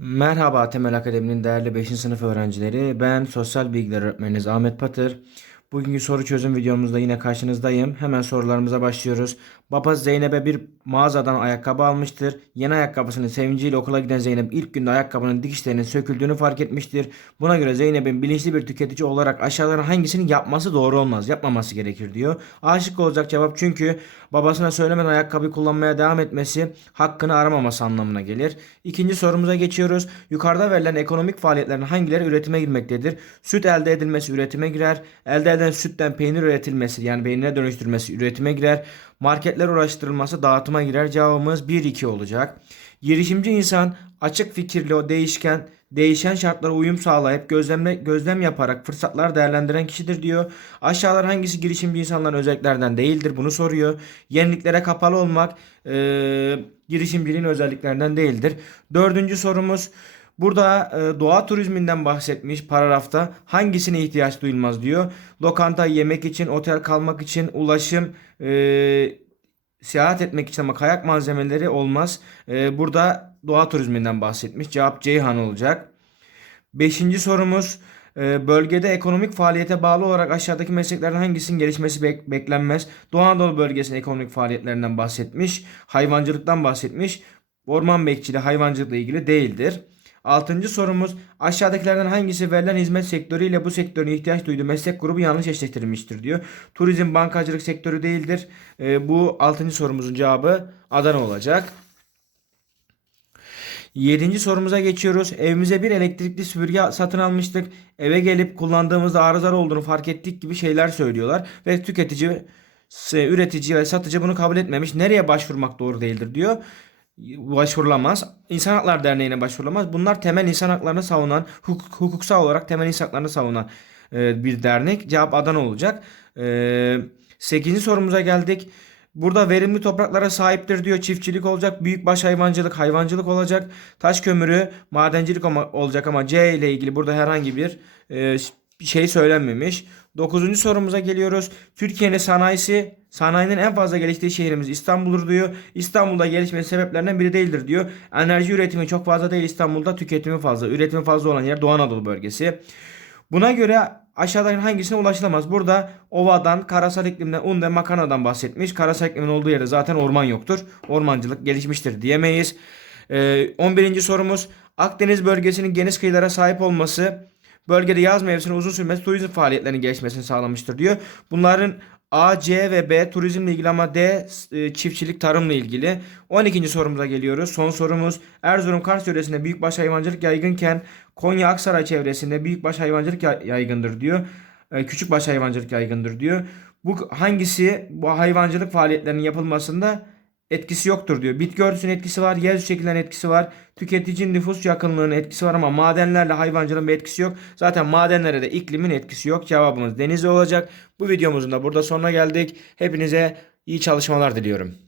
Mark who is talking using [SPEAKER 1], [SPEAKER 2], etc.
[SPEAKER 1] Merhaba Temel Akademi'nin değerli 5. sınıf öğrencileri. Ben sosyal bilgiler öğretmeniniz Ahmet Patır. Bugünkü soru çözüm videomuzda yine karşınızdayım. Hemen sorularımıza başlıyoruz. Babası Zeynep'e bir mağazadan ayakkabı almıştır. Yeni ayakkabısının sevinciyle okula giden Zeynep ilk günde ayakkabının dikişlerinin söküldüğünü fark etmiştir. Buna göre Zeynep'in bilinçli bir tüketici olarak aşağıdan hangisini yapması doğru olmaz, yapmaması gerekir diyor. Aşık olacak cevap çünkü babasına söylemeden ayakkabı kullanmaya devam etmesi hakkını aramaması anlamına gelir. İkinci sorumuza geçiyoruz. Yukarıda verilen ekonomik faaliyetlerin hangileri üretime girmektedir? Süt elde edilmesi üretime girer. Elde edilen sütten peynir üretilmesi yani peynire dönüştürülmesi üretime girer. Marketler uğraştırılması dağıtıma girer. Cevabımız 1-2 olacak. Girişimci insan açık fikirli o değişken değişen şartlara uyum sağlayıp gözlemle, gözlem yaparak fırsatlar değerlendiren kişidir diyor. Aşağılar hangisi girişimci insanların özelliklerden değildir bunu soruyor. Yeniliklere kapalı olmak eee, girişimciliğin özelliklerinden değildir. Dördüncü sorumuz Burada e, doğa turizminden bahsetmiş paragrafta hangisine ihtiyaç duyulmaz diyor. Lokanta yemek için, otel kalmak için, ulaşım, e, seyahat etmek için ama kayak malzemeleri olmaz. E, burada doğa turizminden bahsetmiş. Cevap Ceyhan olacak. Beşinci sorumuz e, bölgede ekonomik faaliyete bağlı olarak aşağıdaki mesleklerden hangisinin gelişmesi bek- beklenmez? Doğu Anadolu bölgesinin ekonomik faaliyetlerinden bahsetmiş. Hayvancılıktan bahsetmiş. Orman bekçiliği hayvancılıkla ilgili değildir. Altıncı sorumuz aşağıdakilerden hangisi verilen hizmet sektörüyle bu sektörün ihtiyaç duyduğu meslek grubu yanlış eşleştirilmiştir diyor. Turizm bankacılık sektörü değildir. E, bu altıncı sorumuzun cevabı Adana olacak. Yedinci sorumuza geçiyoruz. Evimize bir elektrikli süpürge satın almıştık. Eve gelip kullandığımızda arızalı olduğunu fark ettik gibi şeyler söylüyorlar. Ve tüketici, üretici ve satıcı bunu kabul etmemiş. Nereye başvurmak doğru değildir diyor. Başvurulamaz. İnsan Hakları Derneği'ne başvurulamaz. Bunlar temel insan haklarını savunan, hukuk, hukuksal olarak temel insan haklarını savunan e, bir dernek. Cevap Adana olacak. E, 8. sorumuza geldik. Burada verimli topraklara sahiptir diyor. Çiftçilik olacak, büyükbaş hayvancılık, hayvancılık olacak, taş kömürü, madencilik olacak ama C ile ilgili burada herhangi bir e, şey söylenmemiş. Dokuzuncu sorumuza geliyoruz. Türkiye'nin sanayisi, sanayinin en fazla geliştiği şehrimiz İstanbul'dur diyor. İstanbul'da gelişmesi sebeplerinden biri değildir diyor. Enerji üretimi çok fazla değil İstanbul'da, tüketimi fazla. Üretimi fazla olan yer Doğu Anadolu bölgesi. Buna göre aşağıdaki hangisine ulaşılamaz? Burada ovadan, karasal iklimden, un ve makarnadan bahsetmiş. Karasal iklimin olduğu yerde zaten orman yoktur. Ormancılık gelişmiştir diyemeyiz. Ee, 11. sorumuz Akdeniz bölgesinin geniş kıyılara sahip olması bölgede yaz mevsiminin uzun sürmesi turizm faaliyetlerinin gelişmesini sağlamıştır diyor. Bunların A, C ve B turizmle ilgili ama D e, çiftçilik tarımla ilgili. 12. sorumuza geliyoruz. Son sorumuz Erzurum Kars yöresinde büyükbaş hayvancılık yaygınken Konya Aksaray çevresinde büyükbaş hayvancılık ya- yaygındır diyor. E, Küçükbaş hayvancılık yaygındır diyor. Bu hangisi bu hayvancılık faaliyetlerinin yapılmasında etkisi yoktur diyor. Bitki örtüsünün etkisi var, yer şekillen etkisi var. Tüketicinin nüfus yakınlığının etkisi var ama madenlerle hayvancılığın bir etkisi yok. Zaten madenlere de iklimin etkisi yok. Cevabımız Denizli olacak. Bu videomuzun da burada sonuna geldik. Hepinize iyi çalışmalar diliyorum.